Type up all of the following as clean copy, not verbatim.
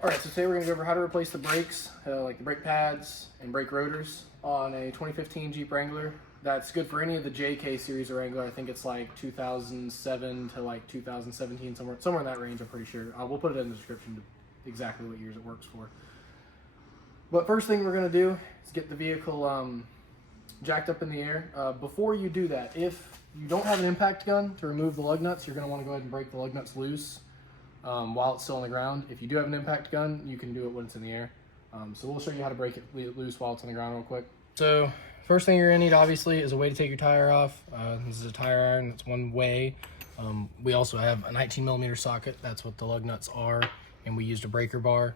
All right, so today we're gonna go over how to replace the brakes, like the brake pads and brake rotors on a 2015 Jeep Wrangler. That's good for any of the JK series of Wrangler. I think it's like 2007 to like 2017, somewhere in that range, I'm pretty sure. We'll put it in the description to exactly what years it works for. But first thing we're gonna do is get the vehicle jacked up in the air. Before you do that, if you don't have an impact gun to remove the lug nuts, you're gonna wanna go ahead and break the lug nuts loose while it's still on the ground. If you do have an impact gun, you can do it when it's in the air. So we'll show you how to break it loose while it's on the ground real quick. So first thing you're gonna need obviously is a way to take your tire off. This is a tire iron, that's one way. We also have a 19mm socket, that's what the lug nuts are, and we used a breaker bar.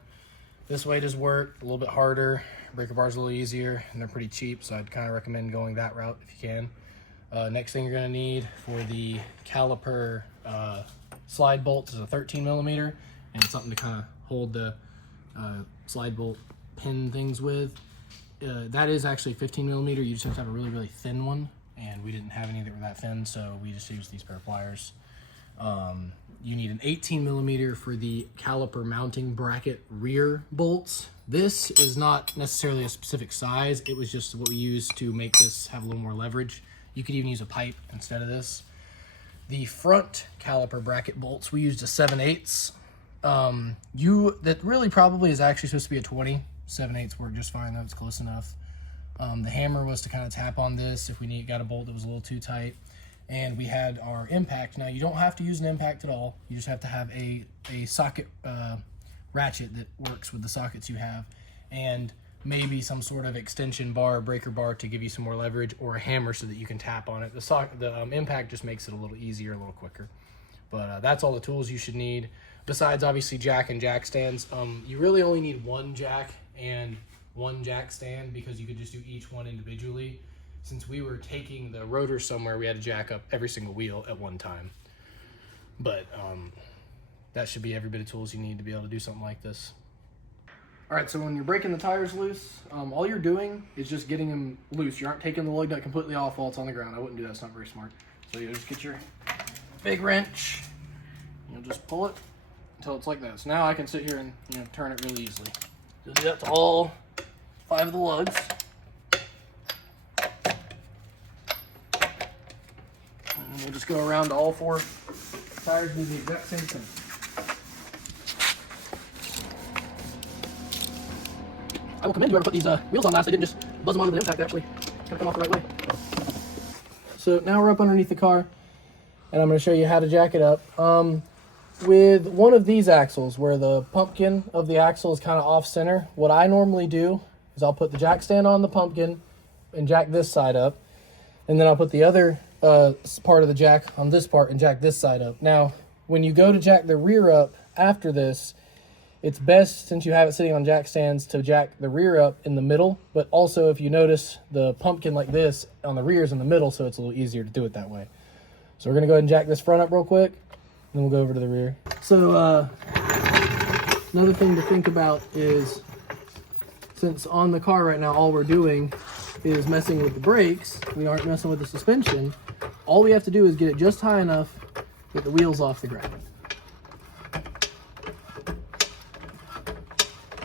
This way does work, a little bit harder. Breaker bar's a little easier, and they're pretty cheap, so I'd kind of recommend going that route if you can. Next thing you're gonna need for the caliper slide bolts is a 13mm, and something to kind of hold the slide bolt pin things with. That is actually 15mm. You just have to have a really, really thin one, and we didn't have any that were that thin, so we just used these pair of pliers. You need an 18mm for the caliper mounting bracket rear bolts. This is not necessarily a specific size. It was just what we used to make this have a little more leverage. You could even use a pipe instead of this. The front caliper bracket bolts, we used a 7/8. That really probably is actually supposed to be a 20. 7/8 work just fine though, it's close enough. The hammer was to kind of tap on this if we got a bolt that was a little too tight. And we had our impact. Now you don't have to use an impact at all. You just have to have a socket ratchet that works with the sockets you have, and maybe some sort of extension bar, breaker bar to give you some more leverage, or a hammer so that you can tap on it. The impact just makes it a little easier, a little quicker. But that's all the tools you should need. Besides obviously jack and jack stands. You really only need one jack and one jack stand because you could just do each one individually. Since we were taking the rotor somewhere, we had to jack up every single wheel at one time. But that should be every bit of tools you need to be able to do something like this. All right, so when you're breaking the tires loose, all you're doing is just getting them loose. You aren't taking the lug nut completely off while it's on the ground. I wouldn't do that, it's not very smart. So you just get your big wrench, you'll just pull it until it's like that. So now I can sit here and turn it really easily. You'll do that to all 5 of the lugs. And we'll just go around to all 4 tires and do the exact same thing. I will commend whoever put these wheels on last. They didn't just buzz them onto the impact, actually. Kind of come off the right way. So now we're up underneath the car, and I'm going to show you how to jack it up. With one of these axles, where the pumpkin of the axle is kind of off center, what I normally do is I'll put the jack stand on the pumpkin and jack this side up, and then I'll put the other part of the jack on this part and jack this side up. Now, when you go to jack the rear up after this, it's best, since you have it sitting on jack stands, to jack the rear up in the middle, but also if you notice the pumpkin like this on the rear is in the middle, so it's a little easier to do it that way. So we're gonna go ahead and jack this front up real quick, and then we'll go over to the rear. So another thing to think about is, since on the car right now all we're doing is messing with the brakes, we aren't messing with the suspension, all we have to do is get it just high enough to get the wheels off the ground.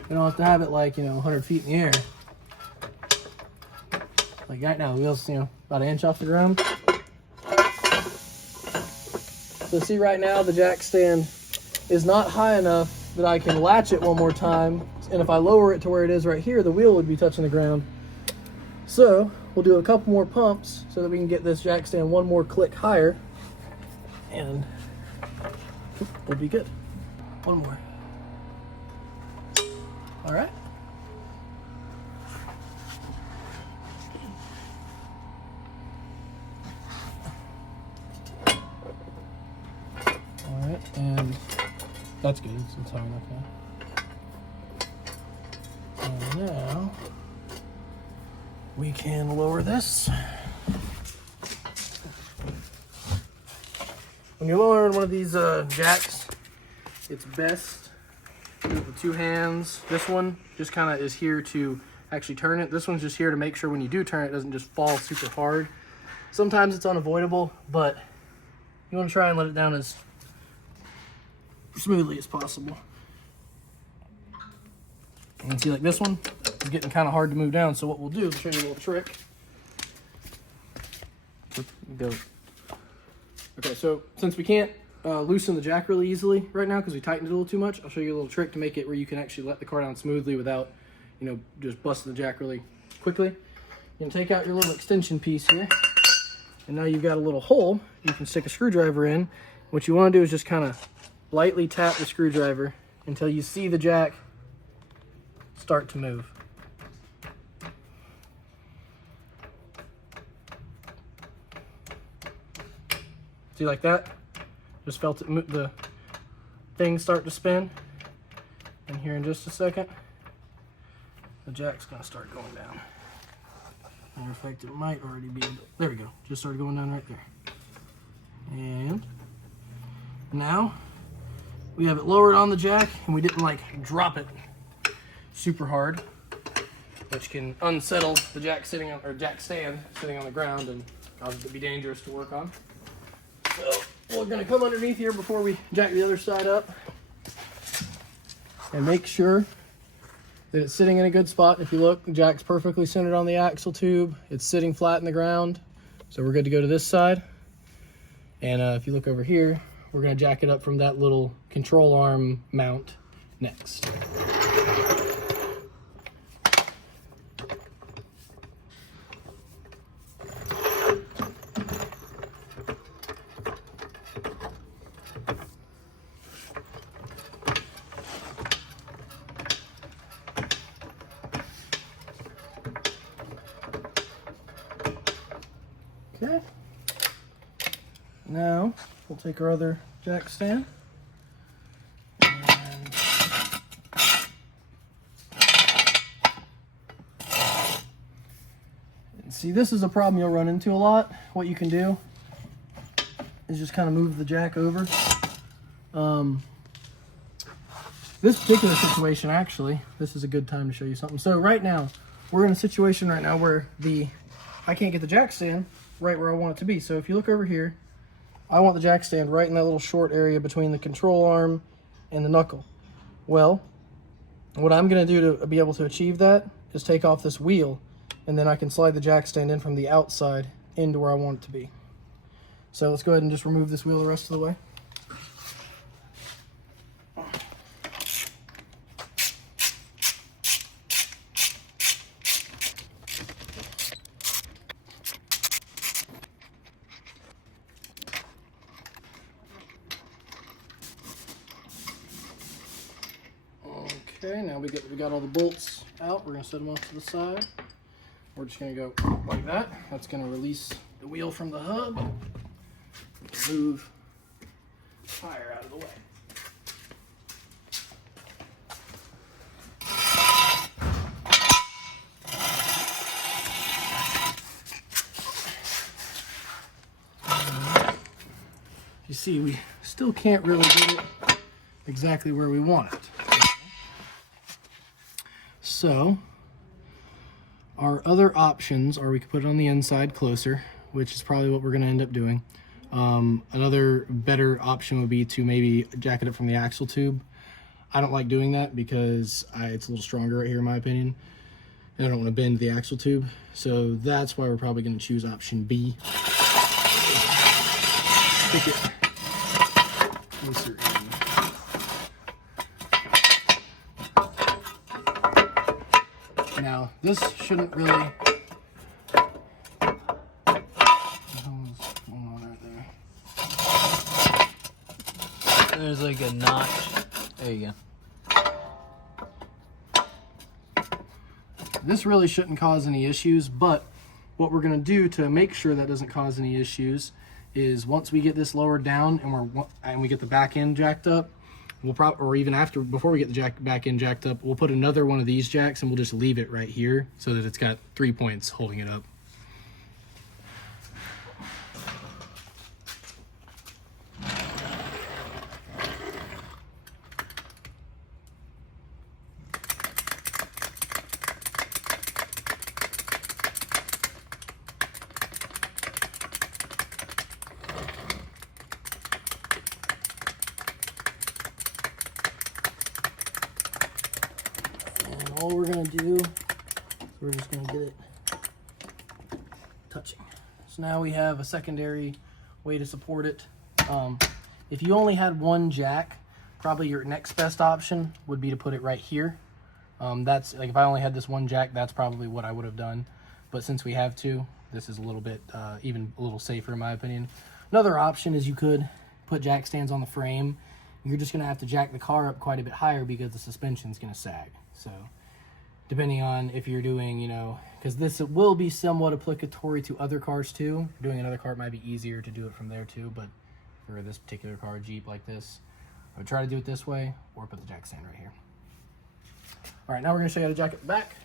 You don't have to have it like, 100 feet in the air. Like right now, the wheels, about an inch off the ground. So see right now, the jack stand is not high enough that I can latch it one more time. And if I lower it to where it is right here, the wheel would be touching the ground. So we'll do a couple more pumps so that we can get this jack stand one more click higher, and we'll be good. One more. All right. All right, and that's good. It's high enough now. And now we can lower this. When you're lowering one of these jacks, it's best to do it with 2 hands. This one just kind of is here to actually turn it. This one's just here to make sure when you do turn it, it doesn't just fall super hard. Sometimes it's unavoidable, but you want to try and let it down as smoothly as possible. And see, like this one is getting kind of hard to move down. So what we'll do is show you a little trick. Go. Okay, so since we can't loosen the jack really easily right now because we tightened it a little too much, I'll show you a little trick to make it where you can actually let the car down smoothly without, you know, just busting the jack really quickly. You can take out your little extension piece here, and now you've got a little hole you can stick a screwdriver in. What you want to do is just kind of lightly tap the screwdriver until you see the jack start to move. See, like that? Just felt it, the thing start to spin. And here in just a second, the jack's gonna start going down. Matter of fact, it might already be, there we go. Just started going down right there. And now we have it lowered on the jack, and we didn't like drop it super hard, which can unsettle the jack sitting on, or jack stand sitting on the ground and cause it to be dangerous to work on. So we're gonna come underneath here before we jack the other side up and make sure that it's sitting in a good spot. If you look, the jack's perfectly centered on the axle tube. It's sitting flat in the ground. So we're good to go to this side. And if you look over here, we're gonna jack it up from that little control arm mount next. Okay, now we'll take our other jack stand and see, this is a problem you'll run into a lot. What you can do is just kind of move the jack over. This particular situation, actually, this is a good time to show you something. So right now, we're in a situation right now where I can't get the jack stand right where I want it to be. So if you look over here, I want the jack stand right in that little short area between the control arm and the knuckle. Well, what I'm gonna do to be able to achieve that is take off this wheel, and then I can slide the jack stand in from the outside into where I want it to be. So let's go ahead and just remove this wheel the rest of the way. Okay, now we got all the bolts out. We're gonna set them off to the side. We're just gonna go like that. That's gonna release the wheel from the hub. Move the tire out of the way. You see, we still can't really get it exactly where we want it. So our other options are we could put it on the inside closer, which is probably what we're going to end up doing. Another better option would be to maybe jack it up from the axle tube. I don't like doing that because it's a little stronger right here in my opinion, and I don't want to bend the axle tube. So that's why we're probably going to choose option B. Stick it closer in. Now, this shouldn't really... What's going on right there? There's like a notch. There you go. This really shouldn't cause any issues, but what we're going to do to make sure that doesn't cause any issues is once we get this lowered down and we get the back end jacked up, we'll or even before we get the back end jacked up, we'll put another one of these jacks and we'll just leave it right here so that it's got 3 points holding it up. And all we're gonna do is we're just gonna get it touching. So now we have a secondary way to support it. If you only had one jack, probably your next best option would be to put it right here. That's like, if I only had this one jack, that's probably what I would have done. But since we have two, this is a little bit, even a little safer in my opinion. Another option is you could put jack stands on the frame. You're just gonna have to jack the car up quite a bit higher because the suspension's gonna sag. So depending on if you're doing, you know, because this will be somewhat applicatory to other cars too. Doing another car, it might be easier to do it from there too, but for this particular car, Jeep like this, I would try to do it this way or put the jack stand right here. All right, now we're gonna show you how to jack it back.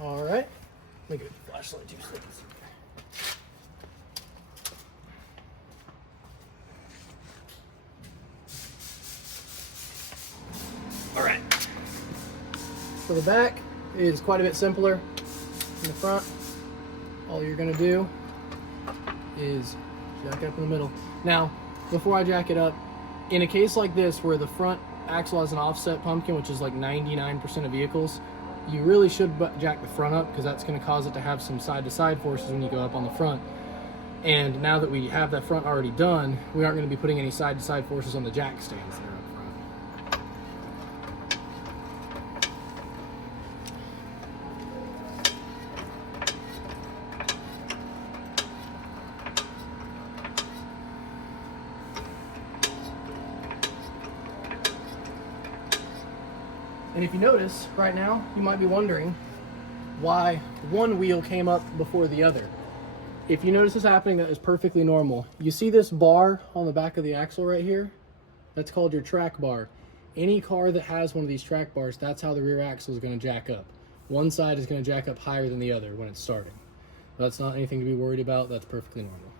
All right, let me get the flashlight too so you can see. All right, for the back is quite a bit simpler than the front. All you're gonna do is jack it up in the middle. Now, before I jack it up, in a case like this where the front axle has an offset pumpkin, which is like 99% of vehicles, you really should jack the front up because that's going to cause it to have some side-to-side forces when you go up on the front. And now that we have that front already done, we aren't going to be putting any side-to-side forces on the jack stands that are up front. And if you notice right now, you might be wondering why one wheel came up before the other. If you notice this happening, that is perfectly normal. You see this bar on the back of the axle right here? That's called your track bar. Any car that has one of these track bars, that's how the rear axle is going to jack up. One side is going to jack up higher than the other when it's starting. That's not anything to be worried about. That's perfectly normal.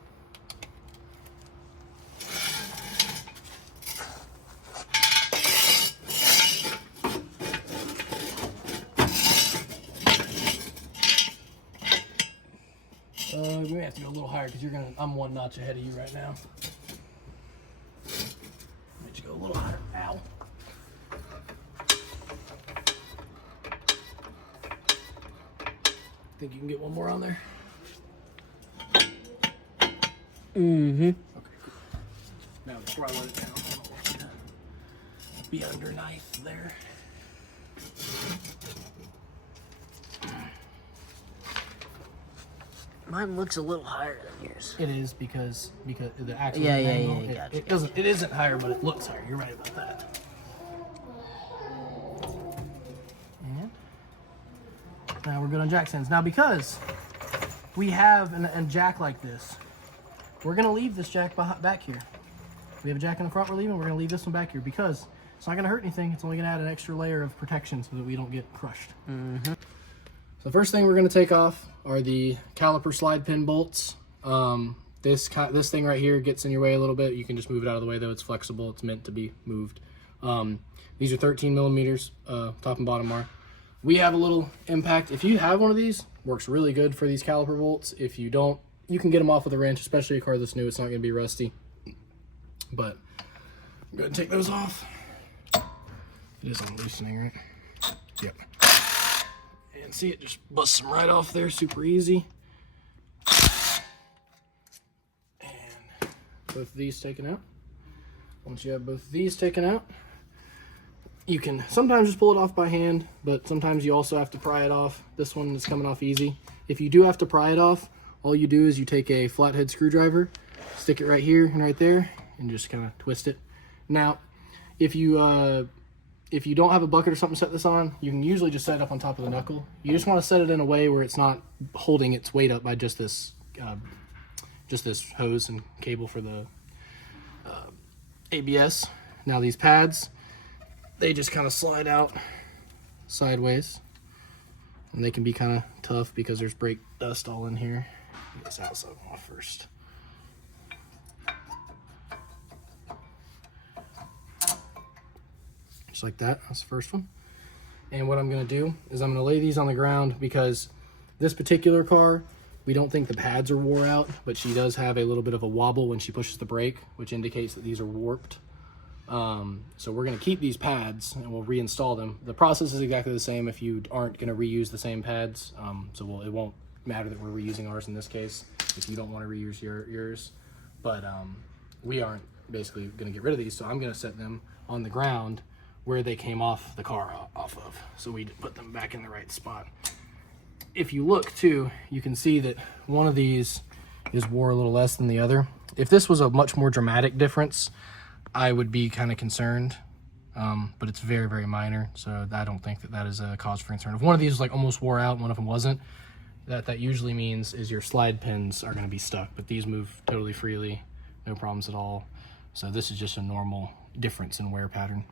We may have to go a little higher because I'm one notch ahead of you right now. Let you go a little higher. Ow. Think you can get one more on there? Mm-hmm. Okay, cool. Now before I let it down, I don't want you to be underneath there. Mine looks a little higher than yours. It is because the axle. Yeah, gotcha. It doesn't. It isn't higher, but it looks higher. You're right about that. And now we're good on jack stands. Now because we have a jack like this, we're gonna leave this jack back here. We have a jack in the front we're leaving. We're gonna leave this one back here because it's not gonna hurt anything. It's only gonna add an extra layer of protection so that we don't get crushed. Mm-hmm. So the first thing we're going to take off are the caliper slide pin bolts. This thing right here gets in your way a little bit. You can just move it out of the way though. It's flexible. It's meant to be moved. These are 13 millimeters, top and bottom are. We have a little impact. If you have one of these, works really good for these caliper bolts. If you don't, you can get them off with a wrench, especially a car that's new. It's not going to be rusty. But I'm going to take those off. It is on loosening, right? Yep. And see, it just busts them right off there, super easy. And both of these taken out. Once you have both of these taken out, you can sometimes just pull it off by hand, but sometimes you also have to pry it off. This one is coming off easy. If you do have to pry it off, all you do is you take a flathead screwdriver, stick it right here and right there, and just kind of twist it. Now, if you don't have a bucket or something to set this on, you can usually just set it up on top of the knuckle. You just want to set it in a way where it's not holding its weight up by just this hose and cable for the ABS. Now these pads, they just kind of slide out sideways, and they can be kind of tough because there's brake dust all in here. Get this outside off first. Just like that. That's the first one. And what I'm going to do is I'm going to lay these on the ground because this particular car, We don't think the pads are wore out, but she does have a little bit of a wobble when she pushes the brake, which indicates that these are warped. So we're going to keep these pads and we'll reinstall them. The process is exactly the same if you aren't going to reuse the same pads. It won't matter that we're reusing ours in this case if you don't want to reuse yours. But we aren't basically going to get rid of these, so I'm going to set them on the ground where they came off the car off of. So we put them back in the right spot. If you look too, you can see that one of these is wore a little less than the other. If this was a much more dramatic difference, I would be kind of concerned, but it's very, very minor. So I don't think that is a cause for concern. If one of these was like almost wore out and one of them wasn't, that usually means is your slide pins are going to be stuck, but these move totally freely, no problems at all. So this is just a normal difference in wear pattern.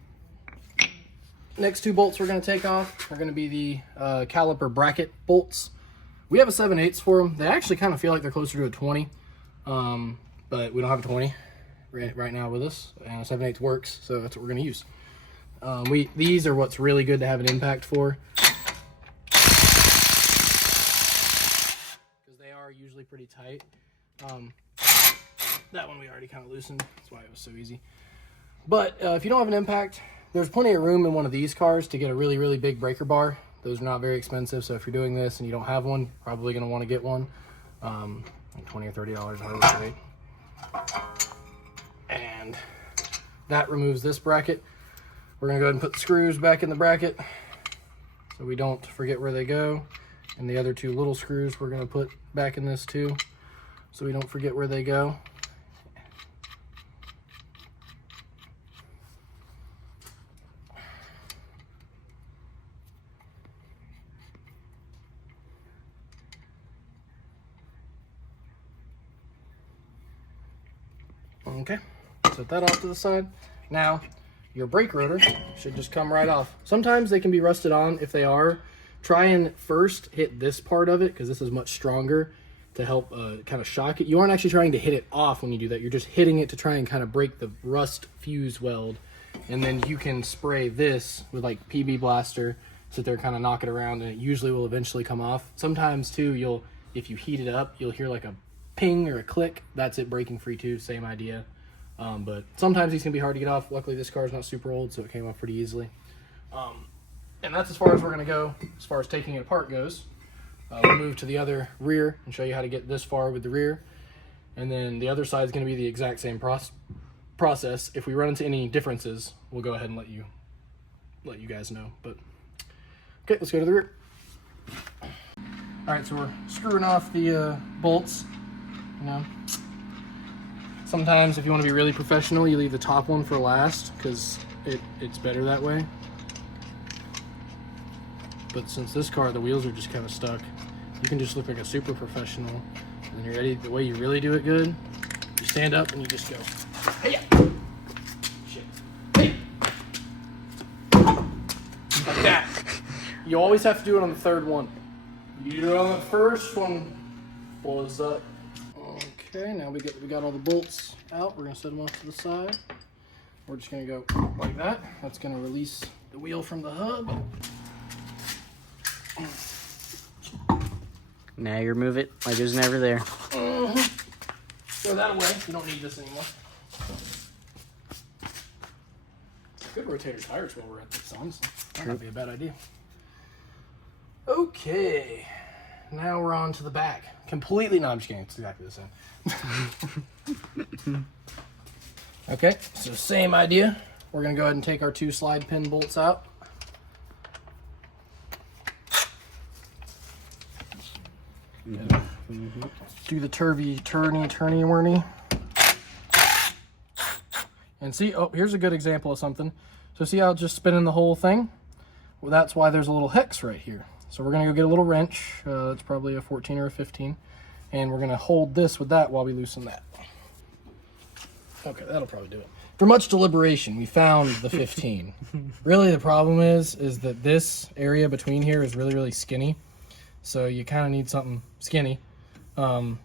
Next two bolts we're going to take off are going to be the caliper bracket bolts. We have a 7/8 for them. They actually kind of feel like they're closer to a 20, but we don't have a 20 right now with us, and a 7/8 works, so that's what we're going to use. These are what's really good to have an impact for, because they are usually pretty tight. That one we already kind of loosened, that's why it was so easy. But if you don't have an impact, there's plenty of room in one of these cars to get a really, really big breaker bar. Those are not very expensive, so if you're doing this and you don't have one, you're probably going to want to get one. Like $20 or $30 hardware rate. And that removes this bracket. We're going to go ahead and put the screws back in the bracket so we don't forget where they go. And the other two little screws we're going to put back in this too so we don't forget where they go. Okay, set that off to the side. Now, your brake rotor should just come right off. Sometimes they can be rusted on. If they are, try and first hit this part of it, because this is much stronger to help kind of shock it. You aren't actually trying to hit it off when you do that. You're just hitting it to try and kind of break the rust fuse weld. And then you can spray this with like PB Blaster, sit there, kind of knock it around, and it usually will eventually come off. Sometimes too, if you heat it up, you'll hear like a ping or a click. That's it breaking free too, same idea. But sometimes these can be hard to get off. Luckily this car is not super old, so it came off pretty easily. And that's as far as we're going to go as far as taking it apart goes. We'll move to the other rear and show you how to get this far with the rear, and then the other side is going to be the exact same process. If we run into any differences, we'll go ahead and let you guys know. But okay, let's go to the rear. All right, so we're screwing off the bolts. Sometimes if you want to be really professional, you leave the top one for last because it's better that way. But since this car, the wheels are just kind of stuck, you can just look like a super professional. And then you're ready. The way you really do it good, you stand up and you just go, hey-ya! Shit. Hey! Like that. You always have to do it on the third one. You do it on the first one, blows up. Okay, now we got all the bolts out. We're gonna set them off to the side. We're just gonna go like that. That's gonna release the wheel from the hub. Now you remove it like it was never there. Throw that away. We don't need this anymore. Good rotator tires while we're at this, honestly. That might be a bad idea. Okay, now we're on to the back. Completely, no, I'm just kidding. It's exactly the same. Okay, so same idea. We're gonna go ahead and take our two slide pin bolts out. Do the turny-worny. And see, oh, here's a good example of something. So see how it's just spinning the whole thing? Well, that's why there's a little hex right here. So we're gonna go get a little wrench. It's probably a 14 or a 15. And we're gonna hold this with that while we loosen that. Okay, that'll probably do it. For much deliberation, we found the 15. Really, the problem is that this area between here is really, really skinny. So you kind of need something skinny. I'm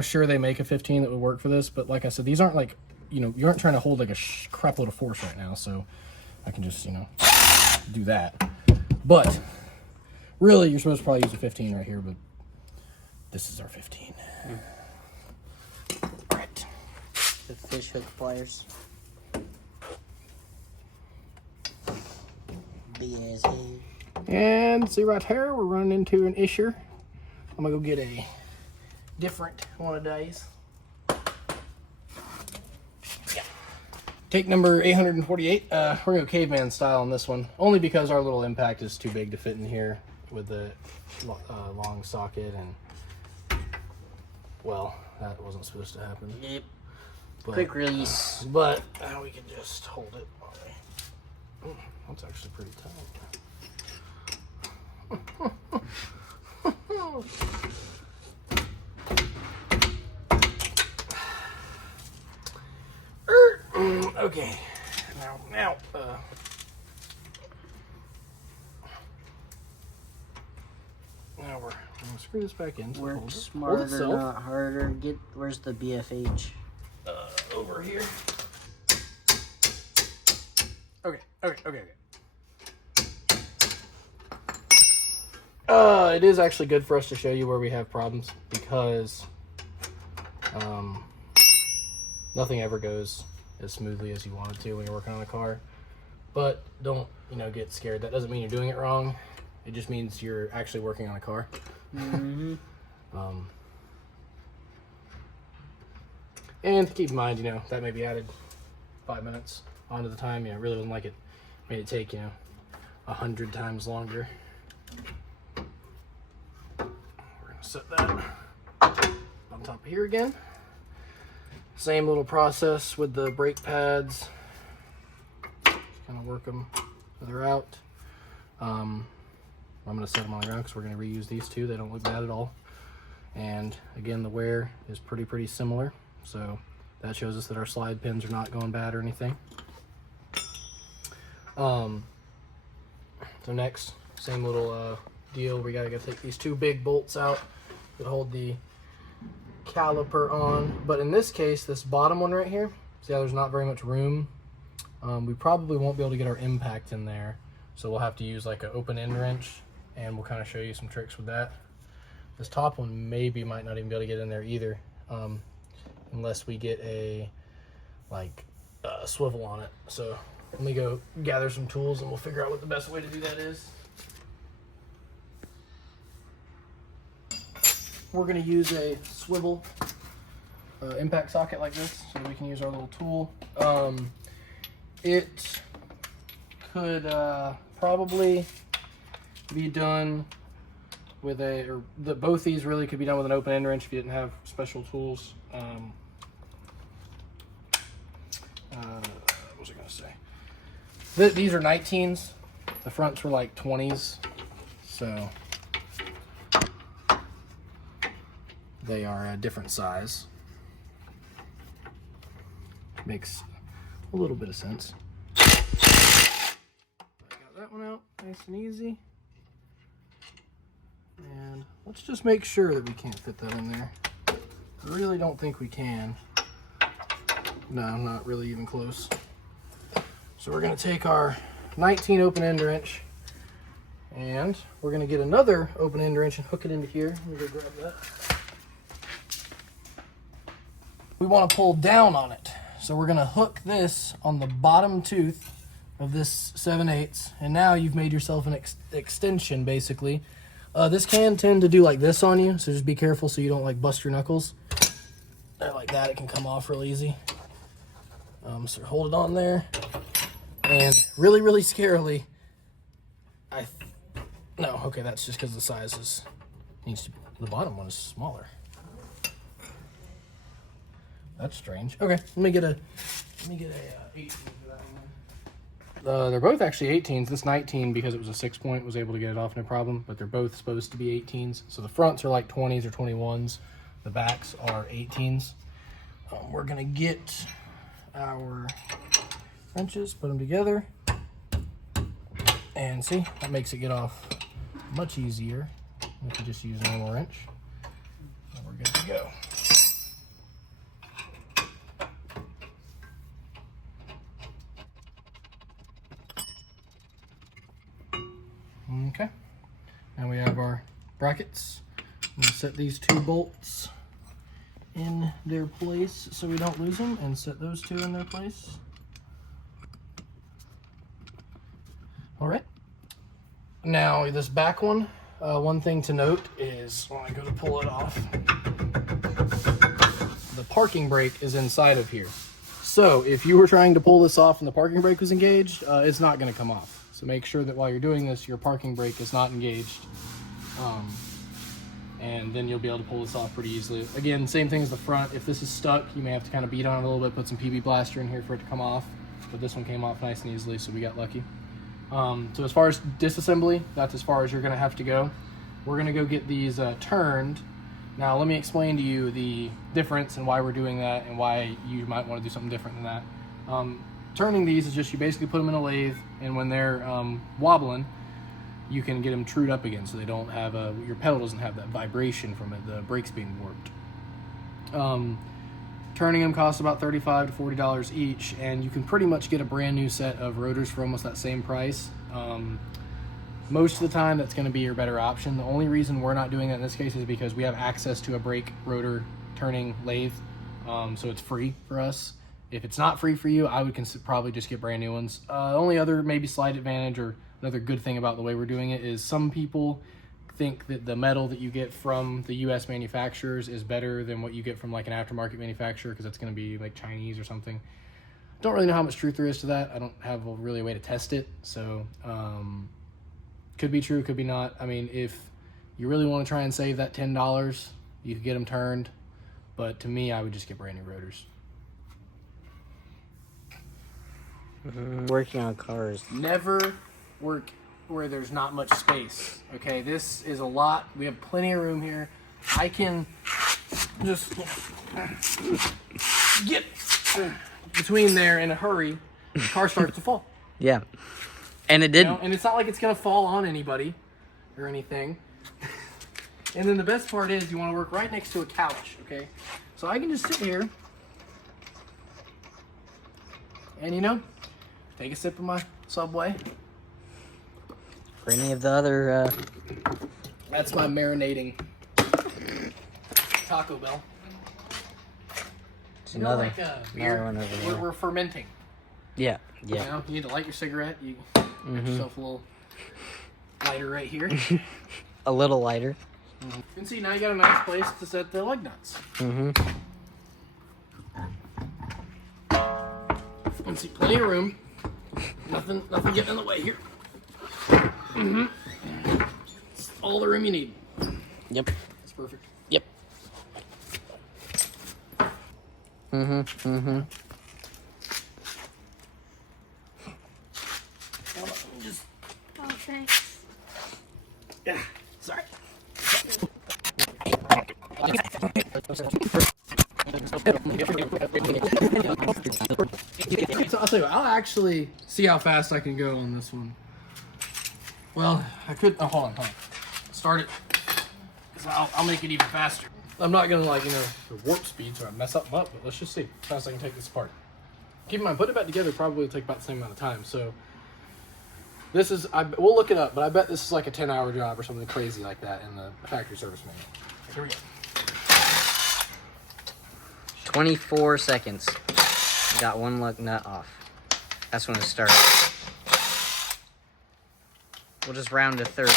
sure they make a 15 that would work for this, but like I said, these aren't like, you aren't trying to hold like a crap load of force right now, so I can just, do that. But really, you're supposed to probably use a 15 right here, but This is our 15. Right. The fish hook pliers. BSA. And see right here, we're running into an issue. I'm gonna go get a different one of these. Yeah. Take number 848. We're gonna go caveman style on this one, only because our little impact is too big to fit in here with the long socket, and well, that wasn't supposed to happen. Yep. But, Quick release. But now we can just hold it. That's actually pretty tight. Okay. Now. Now we're gonna screw this back in. So Work smarter, not harder. Where's the BFH? Over here. Okay. It is actually good for us to show you where we have problems, because nothing ever goes as smoothly as you want it to when you're working on a car. But don't, get scared. That doesn't mean you're doing it wrong. It just means you're actually working on a car. Mm-hmm. And keep in mind, that may be added 5 minutes onto the time. Really wasn't like it made it take, 100 times longer. We're gonna set that on top of here again. Same little process with the brake pads. Just kind of work them so they're out. I'm gonna set them on the ground because we're gonna reuse these two. They don't look bad at all. And again, the wear is pretty similar. So that shows us that our slide pins are not going bad or anything. So next, same little deal. We gotta take these two big bolts out that hold the caliper on. But in this case, this bottom one right here, see how there's not very much room? We probably won't be able to get our impact in there. So we'll have to use like an open end wrench, and we'll kind of show you some tricks with that. This top one might not even be able to get in there either. Unless we get a swivel on it. So let me go gather some tools and we'll figure out what the best way to do that is. We're going to use a swivel impact socket like this so that we can use our little tool. It could probably be done with both these really could be done with an open end wrench if you didn't have special tools. What was I gonna say? These are 19s. The fronts were like 20s, so they are a different size. Makes a little bit of sense. I got that one out nice and easy. And let's just make sure that we can't fit that in there. I really don't think we can. No, not really even close. So we're gonna take our 19 open end wrench and we're gonna get another open end wrench and hook it into here. Let me go grab that. We wanna pull down on it. So we're gonna hook this on the bottom tooth of this 7/8, and now you've made yourself an extension basically. This can tend to do like this on you, so just be careful so you don't like bust your knuckles. Like that, it can come off real easy. So hold it on there, and really scarily, no, okay, that's just because the size the bottom one is smaller. That's strange. Okay, let me get a 18 for that one. They're both actually 18s. This 19, because it was a 6-point, was able to get it off no problem, but they're both supposed to be 18s. So the fronts are like 20s or 21s. The backs are 18s. We're gonna get our wrenches, put them together, and see, that makes it get off much easier if you just use a normal wrench. And we're good to go. Okay, now we have our brackets I'm gonna set these 2 bolts in their place so we don't lose them, and set those 2 in their place. All right. Now this back one, one thing to note is when I go to pull it off, the parking brake is inside of here. So if you were trying to pull this off and the parking brake was engaged, it's not going to come off. So make sure that while you're doing this, your parking brake is not engaged. And then you'll be able to pull this off pretty easily. Again, same thing as the front. If this is stuck, you may have to kind of beat on it a little bit, put some PB Blaster in here for it to come off. But this one came off nice and easily, so we got lucky. So as far as disassembly, that's as far as you're going to have to go. We're going to go get these turned. Now let me explain to you the difference and why we're doing that and why you might want to do something different than that. Turning these is just you basically put them in a lathe, and when they're wobbling, you can get them trued up again so they don't have your pedal doesn't have that vibration from it, the brakes being warped. Turning them costs about $35 to $40 each, and you can pretty much get a brand new set of rotors for almost that same price. Most of the time that's going to be your better option. The only reason we're not doing that in this case is because we have access to a brake rotor turning lathe, so it's free for us. If it's not free for you, I would probably just get brand new ones. The only other maybe slight advantage or another good thing about the way we're doing it is some people think that the metal that you get from the US manufacturers is better than what you get from like an aftermarket manufacturer because it's going to be like Chinese or something. Don't really know how much truth there is to that. I don't have really a way to test it, so could be true, could be not. I mean, if you really want to try and save that $10, you could get them turned, but to me, I would just get brand new rotors. Working on cars. Never work where there's not much space. Okay, this is a lot. We have plenty of room here. I can just get between there in a hurry. The car starts to fall. Yeah. And it didn't. And it's not like it's gonna fall on anybody or anything. And then the best part is you want to work right next to a couch. Okay, so I can just sit here and take a sip of my Subway. For any of the other... That's my marinating Taco Bell. It's another, beer, another one over there. we're fermenting. Yeah, yeah. You need to light your cigarette. You get yourself a little lighter right here. A little lighter. And see, now you got a nice place to set the lug nuts. And see, plenty of room. Nothing getting in the way here. It's all the room you need. Yep. It's perfect. Yep. Just, Oh, thanks. yeah, sorry. So I'll tell you what, I'll actually see how fast I can go on this one. Well, I could. Oh, hold on. Start it, because I'll make it even faster. I'm not gonna warp speed so I mess up, but let's just see how fast I can take this apart. Keep in mind, putting it back together probably will take about the same amount of time. So this is, we'll look it up, but I bet this is like a 10-hour job or something crazy like that in the factory service manual. Here we go. 24 seconds. Got one lug nut off. That's when it started. We'll just round to 30.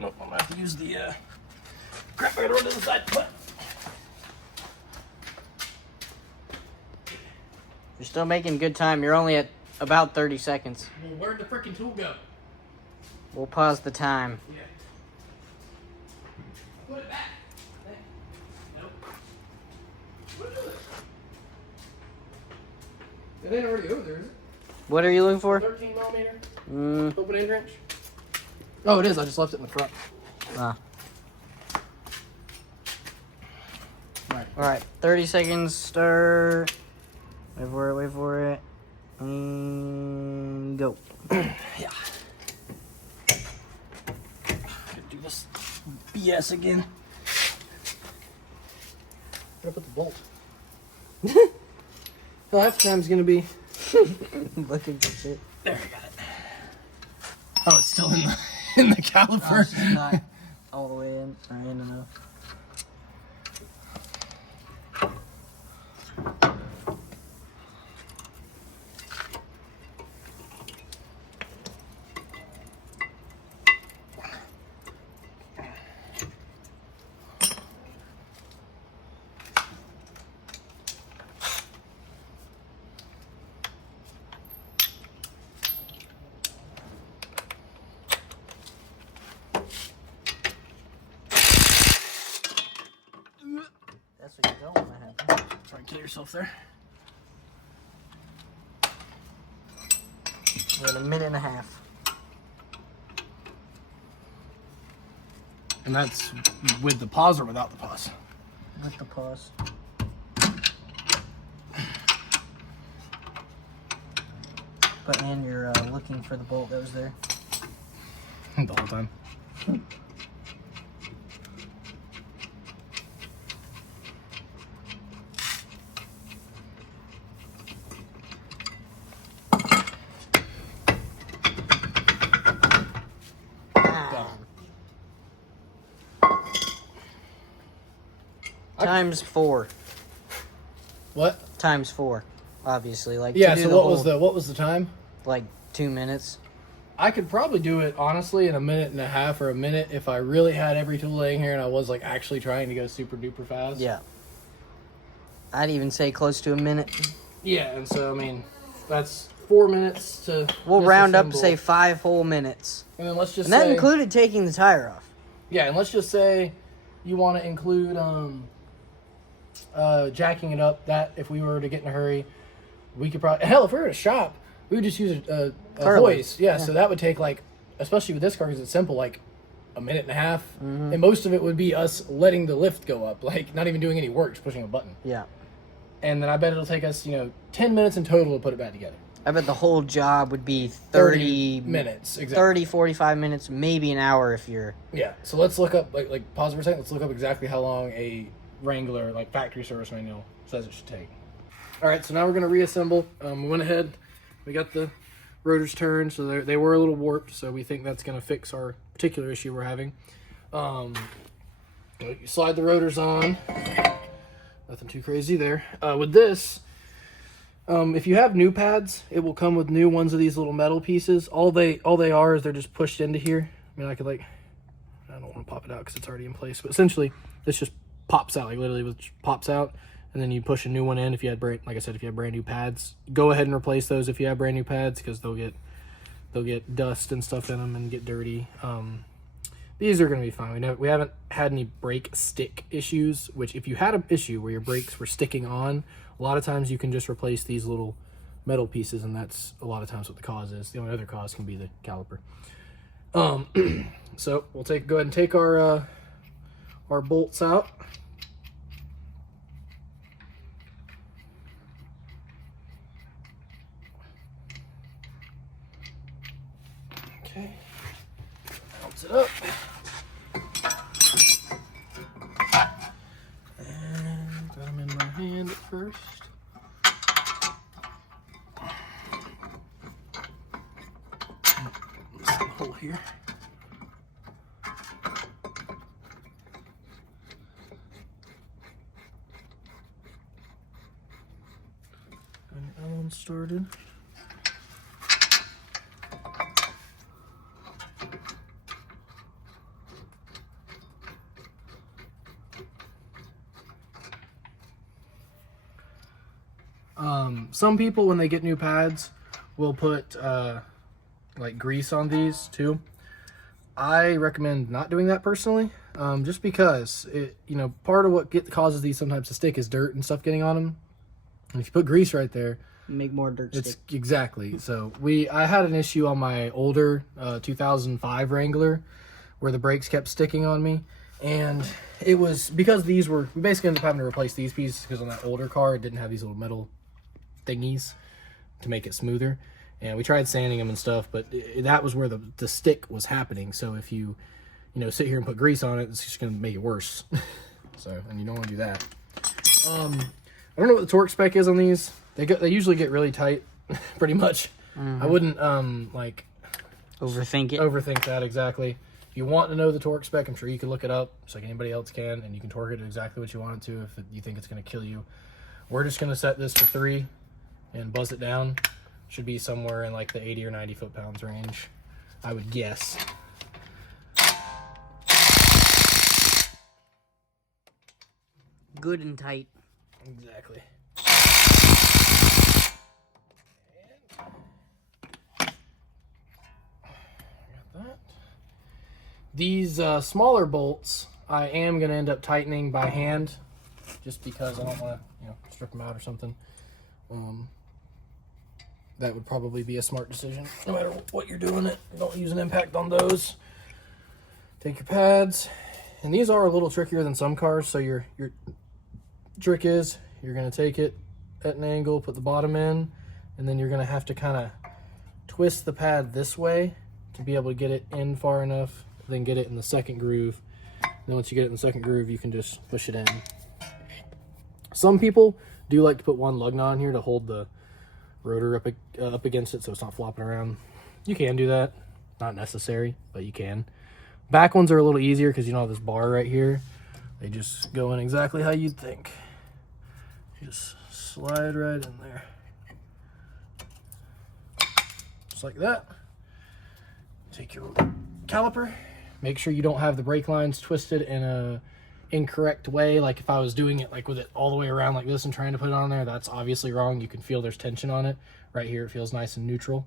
Nope, I'm gonna have to use the crap. I gotta run to the side. But You're still making good time. You're only at about 30 seconds. well, where'd the freaking tool go? We'll pause the time. Yeah. Put it back. Nope. What is it? It ain't already over there, is it? What are you looking for? 13 millimeter Mm, open end wrench. Oh, it is. I just left it in the front. ah. Alright, 30 seconds, start. Wait for it, wait for it. And go. Yeah. Do this BS again. Where did I put the bolt? So half the time's gonna be Looking for shit. there. I got it. Oh, it's still in the caliper. It's just not all the way in, or in enough. That's what you don't want to happen. Try and kill yourself there. We're at a minute and a half. And that's with the pause or without the pause? With the pause. But and you're looking for the bolt that was there. The whole time. Times 4. What? Times 4. Obviously, like Yeah. to do So the what was the time? like 2 minutes. I could probably do it honestly in a minute and a half or a minute if I really had every tool laying here and I was like actually trying to go super duper fast. Yeah. I'd even say close to a minute. Yeah, and so I mean, that's 4 minutes to. We'll round up, disassemble. say 5 whole minutes, And then let's just and that say, included taking the tire off. Yeah, and let's just say you want to include jacking it up. That if we were to get in a hurry, we could probably if we were at a shop, we would just use a Curling. hoist. Yeah, so that would take like, especially with this car because it's simple, like a minute and a half, and most of it would be us letting the lift go up, like not even doing any work, just pushing a button. Yeah. And then I bet it'll take us 10 minutes in total to put it back together. I bet the whole job would be 30 minutes, exactly. 30, 45 minutes, maybe an hour if you're... Yeah, so let's look up, like pause for a second, let's look up exactly how long a Wrangler, like factory service manual says it should take. All right, so now we're going to reassemble. We went ahead, we got the rotors turned, so they were a little warped, so we think that's going to fix our particular issue we're having. You slide the rotors on. Nothing too crazy there. With this, if you have new pads, it will come with new ones of these little metal pieces. All they are is they're just pushed into here. I mean, I could I don't want to pop it out because it's already in place, but essentially this just pops out, like literally it pops out, and then you push a new one in. If you had like I said, if you have brand new pads, go ahead and replace those if you have brand new pads because they'll get dust and stuff in them and get dirty. These are going to be fine. We haven't had any brake stick issues, which if you had an issue where your brakes were sticking on, a lot of times you can just replace these little metal pieces, and that's a lot of times what the cause is. The only other cause can be the caliper. So we'll go ahead and take our bolts out. Okay, helps it up. And got them in my hand at first. Some hole here. And that one started. Some people, when they get new pads, will put like grease on these too. I recommend not doing that personally, just because it, part of what causes these sometimes to stick is dirt and stuff getting on them. And if you put grease right there, Make more dirt stick. Exactly. So I had an issue on my older 2005 Wrangler where the brakes kept sticking on me, And it was because we basically ended up having to replace these pieces because on that older car it didn't have these little metal thingies to make it smoother. And we tried sanding them and stuff, but that was where the stick was happening. So if you sit here and put grease on it, it's just going to make it worse. So, and you don't want to do that. I don't know what the torque spec is on these. They usually get really tight, pretty much. I wouldn't overthink that exactly. If you want to know the torque spec, I'm sure you can look it up, just like anybody else can, and you can torque it exactly what you want it to if you think it's going to kill you. We're just going to set this for 3 and buzz it down. Should be somewhere in like the 80 or 90 foot-pounds range, I would guess. Good and tight. Exactly. Got that. These smaller bolts, I am going to end up tightening by hand, just because I don't want to, strip them out or something. That would probably be a smart decision, no matter what you're doing it. Don't use an impact on those. Take your pads, and these are a little trickier than some cars. So your trick is you're going to take it at an angle, put the bottom in, and then you're going to have to kind of twist the pad this way to be able to get it in far enough, then get it in the second groove. And then once you get it in the second groove, you can just push it in. Some people do like to put one lug nut on here to hold the rotor up against it so it's not flopping around. You can do that. Not necessary, but you can. Back ones are a little easier because you don't have this bar right here. They just go in exactly how you'd think. Just slide right in there. Just like that. Take your caliper. Make sure you don't have the brake lines twisted in a incorrect way. Like if I was doing it like with it all the way around like this and trying to put it on there, that's obviously wrong. You can feel there's tension on it. Right here it feels nice and neutral.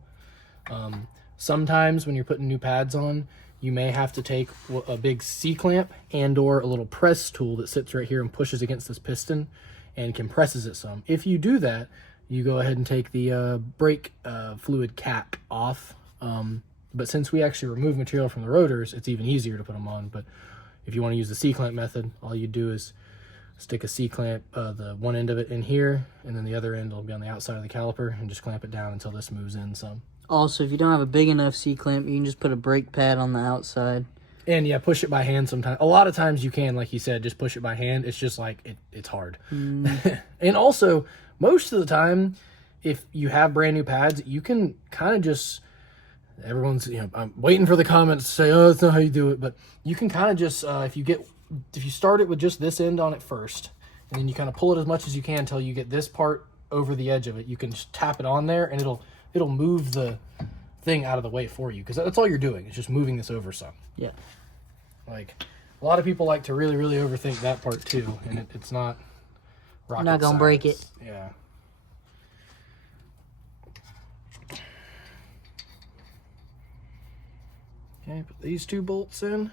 Sometimes when you're putting new pads on, you may have to take a big C-clamp and or a little press tool that sits right here and pushes against this piston and compresses it some. If you do that, you go ahead and take the brake fluid cap off. But since we actually remove material from the rotors, it's even easier to put them on. But if you want to use the C-clamp method, all you do is stick a C-clamp, the one end of it in here, and then the other end will be on the outside of the caliper, and just clamp it down until this moves in some. Also, if you don't have a big enough C-clamp, you can just put a brake pad on the outside. And yeah, push it by hand sometimes. A lot of times you can, like you said, just push it by hand. It's just like, it's hard. And also, most of the time, if you have brand new pads, you can kind of just... Everyone's, I'm waiting for the comments to say, oh, that's not how you do it. But you can kind of just, if you start it with just this end on it first, and then you kind of pull it as much as you can until you get this part over the edge of it, you can just tap it on there, and it'll move the thing out of the way for you. Because that's all you're doing. It's just moving this over some. Yeah. Like, a lot of people like to really, really overthink that part too. And it's not rocket Not going to break it. Yeah. Okay, put these 2 bolts in.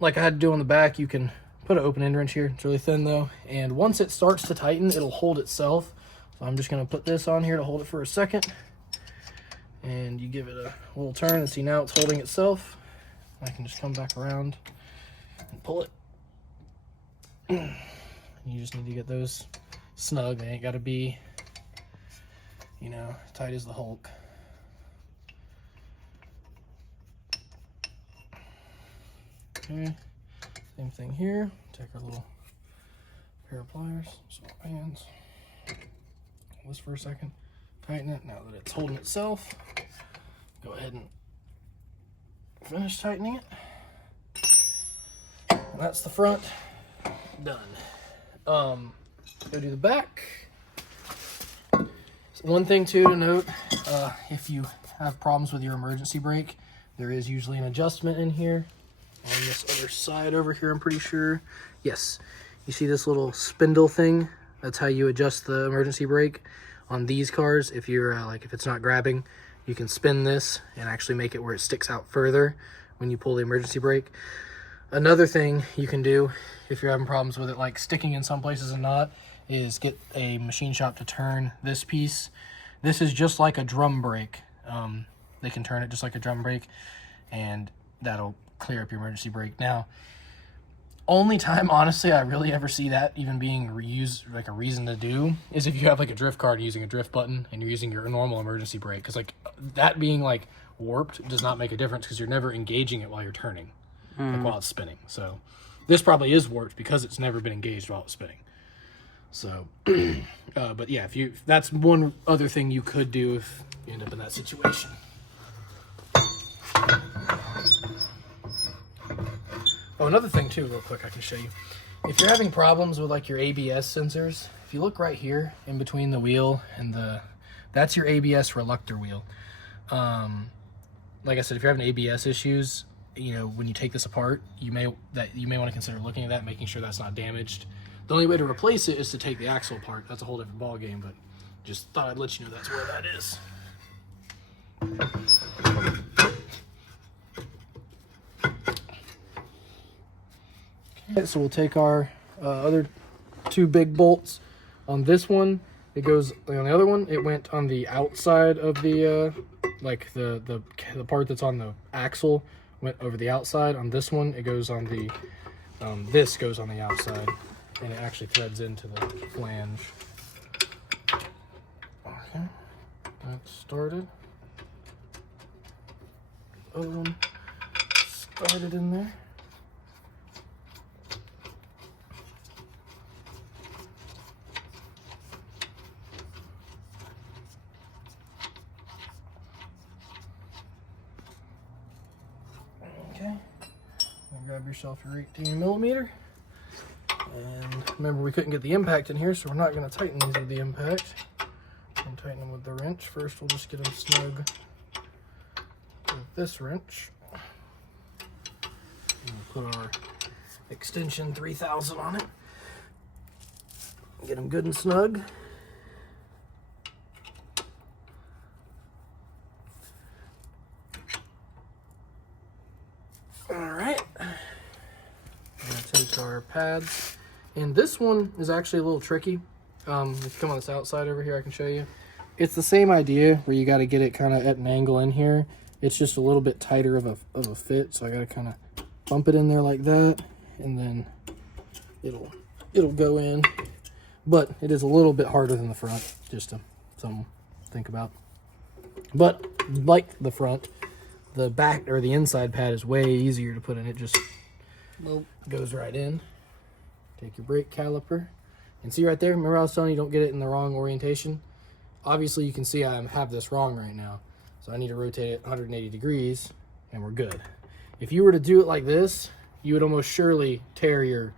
Like I had to do on the back, you can put an open-end wrench here. It's really thin though. And once it starts to tighten, it'll hold itself. So I'm just going to put this on here to hold it for a second. And you give it a little turn and see now it's holding itself. I can just come back around and pull it. You just need to get those snug. They ain't got to be, tight as the Hulk. Okay, same thing here. Take our little pair of pliers, swap hands. Hold this for a second. Tighten it. Now that it's holding itself, go ahead and finish tightening it. And that's the front done. Go do the back. One thing too to note, if you have problems with your emergency brake, there is usually an adjustment in here. On this other side over here, I'm pretty sure. Yes, you see this little spindle thing? That's how you adjust the emergency brake. On these cars, if you're if it's not grabbing, you can spin this and actually make it where it sticks out further when you pull the emergency brake. Another thing you can do if you're having problems with it, like sticking in some places and not, is get a machine shop to turn this piece. This is just like a drum brake. They can turn it just like a drum brake, and that'll clear up your emergency brake. Now, only time, honestly, I really ever see that even being reused, like a reason to do, is if you have like a drift car and using a drift button and you're using your normal emergency brake. Because like that being like warped does not make a difference because you're never engaging it while you're turning, like while it's spinning. So this probably is warped because it's never been engaged while it's spinning. So, but yeah, that's one other thing you could do if you end up in that situation. Oh, another thing too, real quick, I can show you. If you're having problems with like your ABS sensors, if you look right here in between the wheel and that's your ABS reluctor wheel. Like I said, if you're having ABS issues, you know, when you take this apart, you may want to consider looking at that, making sure that's not damaged. The only way to replace it is to take the axle apart. That's a whole different ball game, but just thought I'd let you know that's where that is. Okay, so we'll take our other two big bolts. On this one, it goes on the other one. It went on the outside of the like the part that's on the axle went over the outside. On this one, it goes on the this goes on the outside, and it actually threads into the flange. Okay, that's started. Other one started in there. Okay, grab yourself your 18 millimeter. And remember, we couldn't get the impact in here, so we're not going to tighten these with the impact. And tighten them with the wrench. First, we'll just get them snug with this wrench. And we'll put our extension 3000 on it. Get them good and snug. Alright. I'm going to take our pads. And this one is actually a little tricky. If you come on this outside over here, I can show you. It's the same idea where you got to get it kind of at an angle in here. It's just a little bit tighter of a fit, so I got to kind of bump it in there like that, and then it'll go in. But it is a little bit harder than the front, just something to think about. But like the front, the back or the inside pad is way easier to put in. It just goes right in. Take your brake caliper. And see right there, remember I was telling you don't get it in the wrong orientation? Obviously you can see I have this wrong right now. So I need to rotate it 180 degrees and we're good. If you were to do it like this, you would almost surely tear your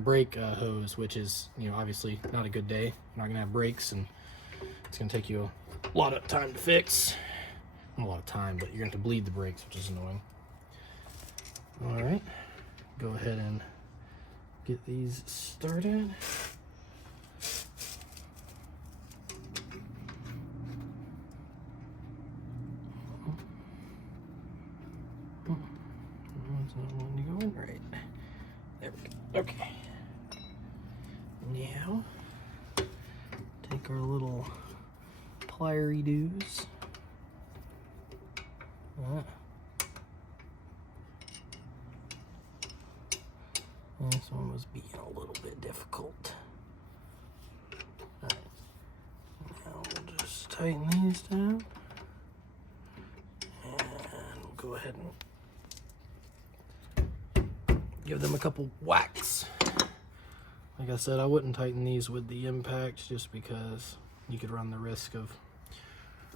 brake hose, which is, you know, obviously not a good day. You're not gonna have brakes and it's gonna take you a lot of time to fix. Not a lot of time, but you're going to have to bleed the brakes, which is annoying. All right, go ahead and get these started. It's not wanting to go in right. There we go. Okay. Now, take our little plier doos. This one was being a little bit difficult. Alright, now we'll just tighten these down. And we'll go ahead and give them a couple whacks. Like I said, I wouldn't tighten these with the impact just because you could run the risk of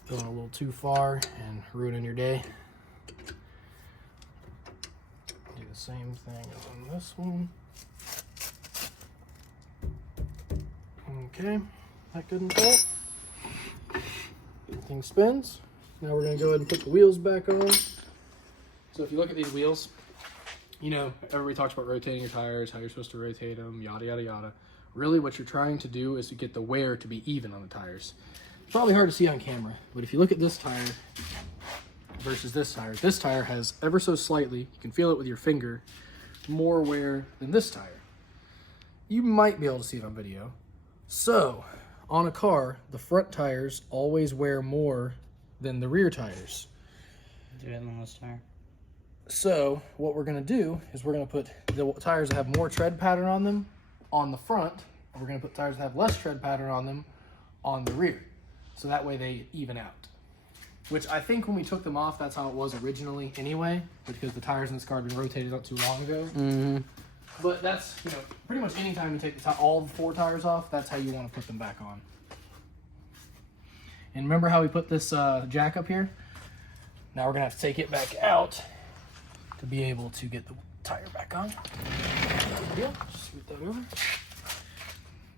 going a little too far and ruining your day. Do the same thing as on this one. Okay, that good and full. Everything spins. Now we're going to go ahead and put the wheels back on. So if you look at these wheels, you know, everybody talks about rotating your tires, how you're supposed to rotate them, yada, yada, yada. Really what you're trying to do is to get the wear to be even on the tires. Probably hard to see on camera, but if you look at this tire versus this tire has ever so slightly, you can feel it with your finger, more wear than this tire. You might be able to see it on video. So, on a car, the front tires always wear more than the rear tires. Do it on this tire. So what we're gonna do is we're gonna put the tires that have more tread pattern on them on the front, and we're gonna put tires that have less tread pattern on them on the rear. So that way they even out. Which I think when we took them off, that's how it was originally anyway, because the tires in this car had been rotated not too long ago. Mm-hmm. But that's, you know, pretty much any time you take all 4 tires off, that's how you want to put them back on. And remember how we put this jack up here? Now we're gonna have to take it back out to be able to get the tire back on. Yeah, just scoot that over.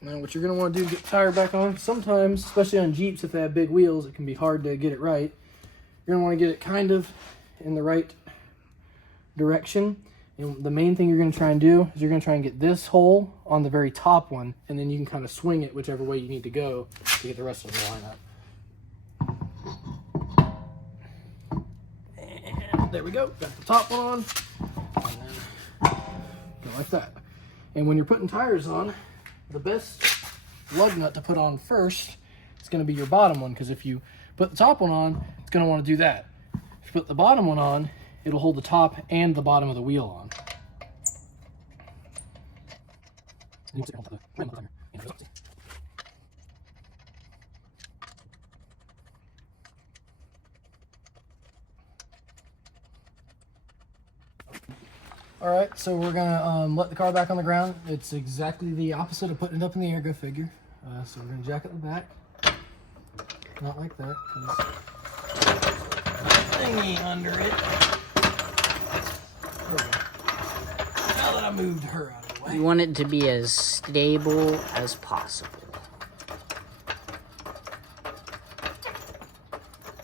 Now what you're gonna want to do to get the tire back on, sometimes, especially on Jeeps, if they have big wheels, it can be hard to get it right. You're gonna want to get it kind of in the right direction. And the main thing you're gonna try and do is you're gonna try and get this hole on the very top one, and then you can kind of swing it whichever way you need to go to get the rest of the line up. And there we go, got the top one on, and then go like that. And when you're putting tires on, the best lug nut to put on first is going to be your bottom one, because if you put the top one on, it's going to want to do that. If you put the bottom one on, it'll hold the top and the bottom of the wheel on. All right, so we're gonna let the car back on the ground. It's exactly the opposite of putting it up in the air, go figure. So we're gonna jack it in the back. Not like that, because thingy under it. There we go. Now that I moved her out of the way. You want it to be as stable as possible.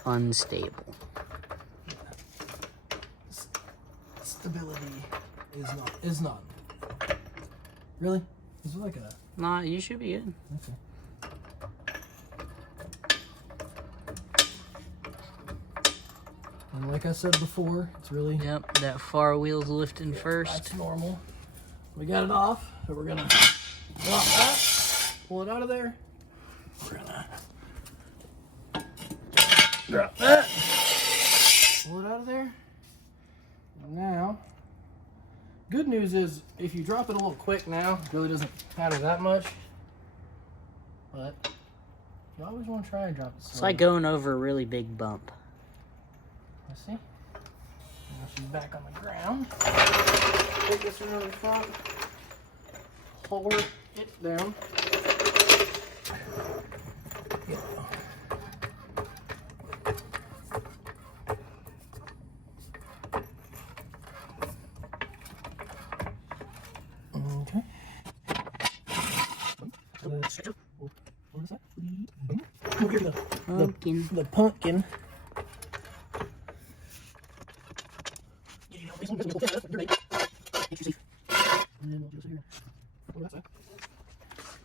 Unstable. Stability is not. Really? Is it like a... Nah, you should be good. Okay. And like I said before, it's really... Yep, that far wheel's lifting first. That's normal. We got it off, so we're gonna drop that, pull it out of there. We're gonna drop that, pull it out of there. Now, good news is if you drop it a little quick now, it really doesn't matter that much. But you always want to try and drop it slow. It's like going over a really big bump. Let's see. Now she's back on the ground. Take this around the front. Lower it down. Yeah. Okay. What is that? Pumpkin. The pumpkin.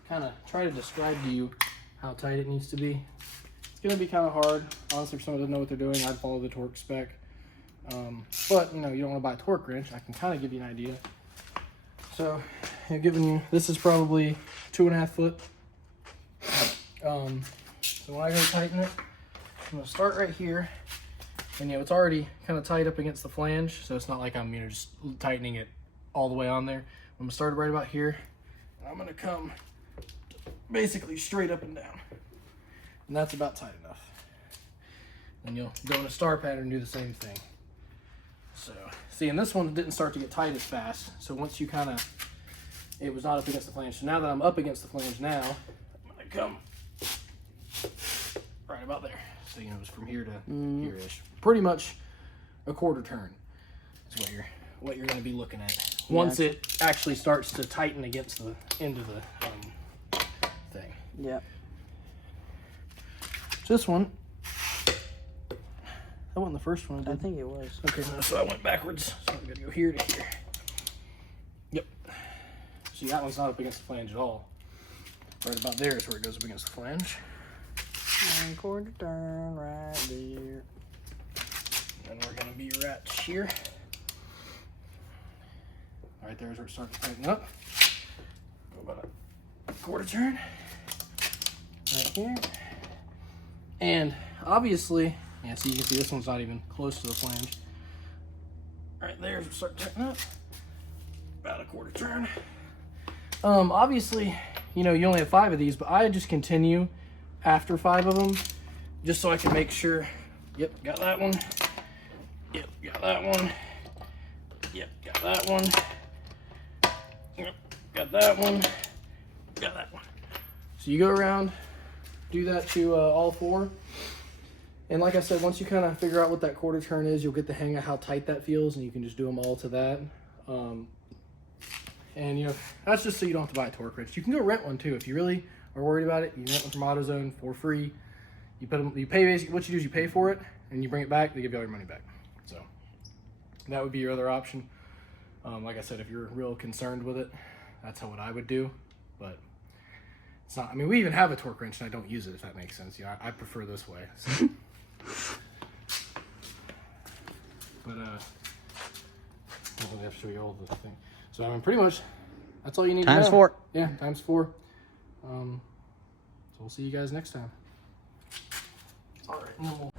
Kind of try to describe to you how tight it needs to be. It's going to be kind of hard. Honestly, if someone doesn't know what they're doing, I'd follow the torque spec. But, you know, you don't want to buy a torque wrench. I can kind of give you an idea. So, giving you, this is probably 2.5 foot. So when I go tighten it, I'm going to start right here. And, you know, it's already kind of tight up against the flange, so it's not like I'm, you know, just tightening it all the way on there. I'm going to start right about here. And I'm going to come basically straight up and down. And that's about tight enough. Then you'll go in a star pattern and do the same thing. So, see, and this one didn't start to get tight as fast. So once you kind of, it was not up against the flange. So now that I'm up against the flange now, I'm going to come right about there. So, you know, it's from here to here-ish. Pretty much a quarter turn is what you're going to be looking at. Once it actually starts to tighten against the end of the thing. Yep. This one, that wasn't the first one. I think it was. Okay, so I went backwards. So I'm going to go here to here. Yep. See, that one's not up against the flange at all. Right about there is where it goes up against the flange. 1/4 turn right there. And we're going to be right here. Right there is where it starts to tighten up. Go about a quarter turn. Right here. And obviously, yeah, so you can see this one's not even close to the flange. right there, start tightening up. About a quarter turn. Obviously, you know, you only have 5 of these, but I just continue after 5 of them, just so I can make sure. Yep, got that one. Yep, got that one. Yep, got that one. Yep, got that one. Got that one. So you go around, do that to all 4. And like I said, once you kind of figure out what that quarter turn is, you'll get the hang of how tight that feels, and you can just do them all to that. And you know, that's just so you don't have to buy a torque wrench. You can go rent one too if you really are worried about it. You can rent one from AutoZone for free. You put them, you pay basically what you do is you pay for it, and you bring it back. They give you all your money back. So that would be your other option. Like I said, if you're real concerned with it, that's what I would do. But it's not. I mean, we even have a torque wrench, and I don't use it. If that makes sense. Yeah, I prefer this way. So. But I have to show you all the thing. So I mean, pretty much, that's all you need. Times to know. 4. Yeah, times 4. So we'll see you guys next time. All right.